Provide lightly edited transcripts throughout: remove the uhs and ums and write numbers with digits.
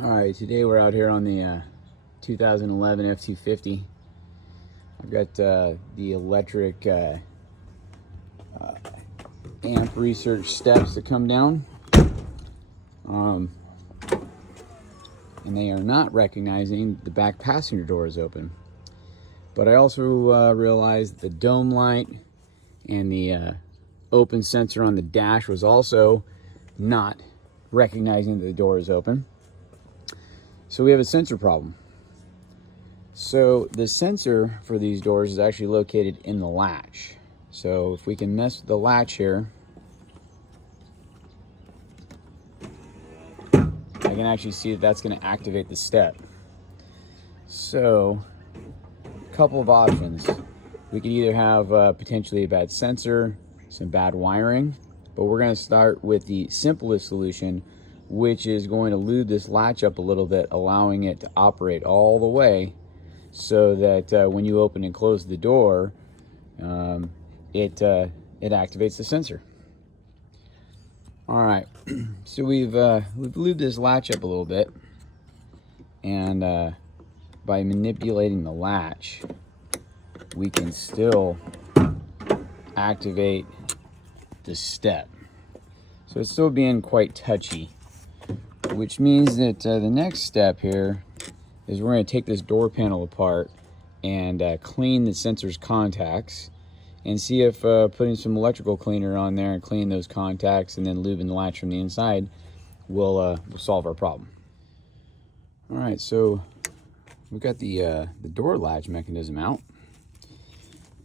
All right, today we're out here on the 2011 F250. I've got the electric amp research steps that come down, and they are not recognizing the back passenger door is open. But I also realized the dome light and the open sensor on the dash was also not recognizing that the door is open. So we have a sensor problem. So the sensor for these doors is actually located in the latch. So if we can mess with the latch here, I can actually see that that's going to activate the step. So a couple of options. We could either have potentially a bad sensor, some bad wiring, but we're going to start with the simplest solution, which is going to lube this latch up a little bit, allowing it to operate all the way so that when you open and close the door, it activates the sensor. All right, so we've lubed this latch up a little bit, and by manipulating the latch, we can still activate the step. So it's still being quite touchy, which means that the next step here is we're going to take this door panel apart and clean the sensor's contacts and see if putting some electrical cleaner on there and cleaning those contacts and then lubing the latch from the inside will solve our problem. All right, so we've got the door latch mechanism out,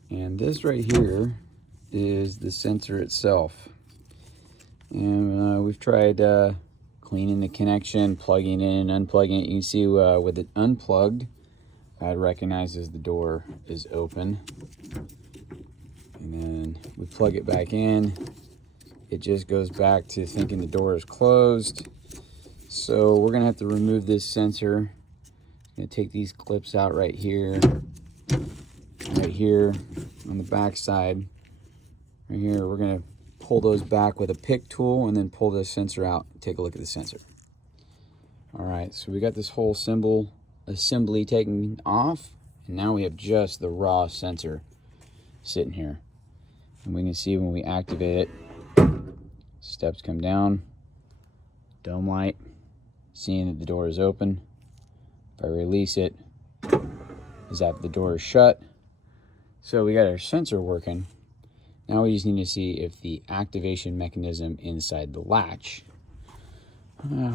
and this right here is the sensor itself. And we've tried cleaning the connection, plugging it in and unplugging it. You can see with it unplugged, it recognizes the door is open. And then we plug it back in, it just goes back to thinking the door is closed. So we're gonna have to remove this sensor. I'm gonna take these clips out right here on the back side. Right here, we're gonna pull those back with a pick tool and then pull the sensor out and take a look at the sensor. All right, so we got this whole assembly taken off, and now we have just the raw sensor sitting here. And we can see when we activate it, steps come down, dome light, seeing that the door is open. If I release it, is that the door is shut. So we got our sensor working. Now we just need to see if the activation mechanism inside the latch,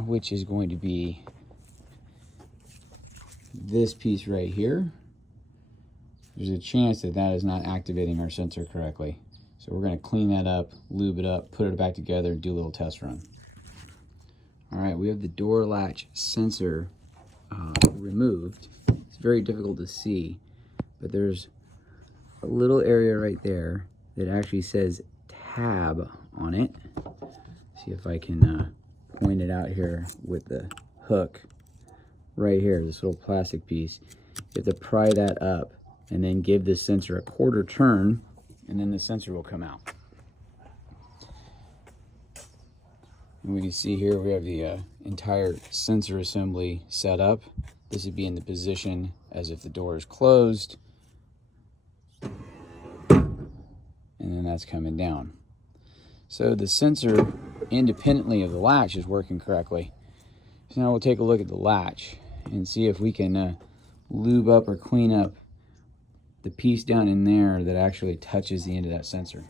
which is going to be this piece right here, there's a chance that that is not activating our sensor correctly. So we're going to clean that up, lube it up, put it back together, and do a little test run. All right, we have the door latch sensor removed. It's very difficult to see, but there's a little area right there that actually says tab on it. See if I can point it out here with the hook. Right here, this little plastic piece. You have to pry that up and then give this sensor a quarter turn, and then the sensor will come out. And we can see here we have the entire sensor assembly set up. This would be in the position as if the door is closed. And then that's coming down. So the sensor, independently of the latch, is working correctly. So now we'll take a look at the latch and see if we can lube up or clean up the piece down in there that actually touches the end of that sensor.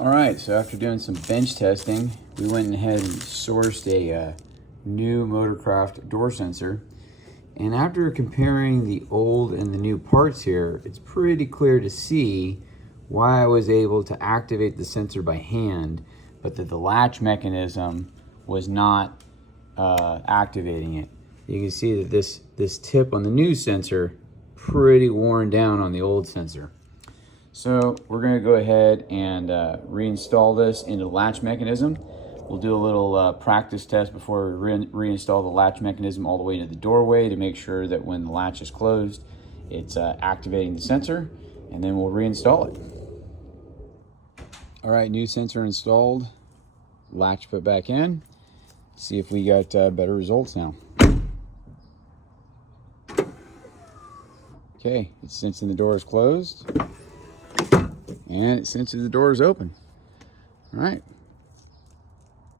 All right, so after doing some bench testing, we went ahead and sourced a new Motorcraft door sensor. And after comparing the old and the new parts here, it's pretty clear to see why I was able to activate the sensor by hand, but that the latch mechanism was not activating it. You can see that this tip on the new sensor pretty worn down on the old sensor. So we're going to go ahead and reinstall this into the latch mechanism. We'll do a little practice test before we reinstall the latch mechanism all the way to the doorway to make sure that when the latch is closed, it's activating the sensor, and then we'll reinstall it. All right, new sensor installed, latch put back in. See if we got better results now. Okay, it's sensing the door is closed, and it senses the door is open. All right.